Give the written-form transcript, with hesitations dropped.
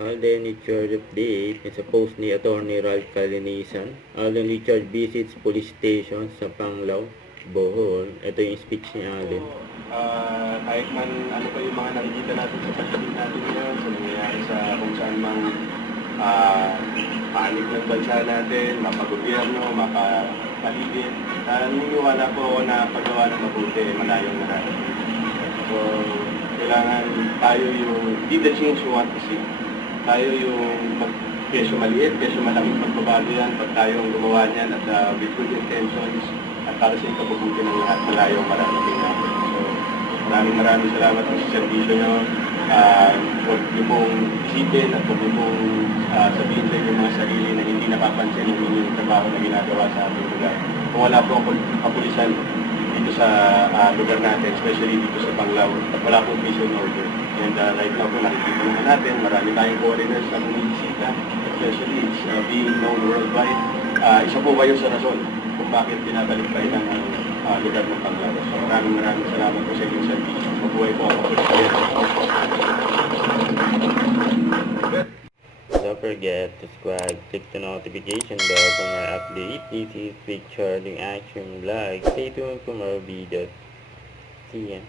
Alden Richard update sa post ni Attorney Ralph Calinisan. Alden Richard visits police station sa Panglao, Bohol. Ito yung speech ni Alden. Kahit man ano pa yung mga nakikita natin sa paligid natin ngayon, sa nangyayari sa kung saan mang panig ng bansa natin, mapagobyerno, mapapaligid, naniniwala po ako na paggawa ng mabuti, malayong nararating. So, kailangan tayo yung be the change you want to see. Tayo yung kesyo maliit, kesyo malaking pagbabago yan, pag tayo ang gumawa niyan at with good intentions at para sa ikabubuti ng lahat, malayong mararating natin. So, maraming salamat sa servisyo nyo. Huwag niyo pong isipin at huwag niyo pong sabihin sa inyong mga sarili na hindi napapansin yung inyong trabaho na ginagawa sa ating lugar. Kung wala po ang kapulisan dito sa lugar natin, especially dito sa Panglao, wala pong peace and order. And right now po nakikita naman natin, marami tayong foreigners na bumisita, especially it's being known worldwide. Isa po ba yun sa rason kung bakit pinabalik-balik ang lugar ng Panglao. So maraming salamat po sa inyong service. Mabuhay po ako. Don't forget to subscribe, click the notification bell for more updates. This is Richard in Action Vlog. Stay tuned for more videos. See ya.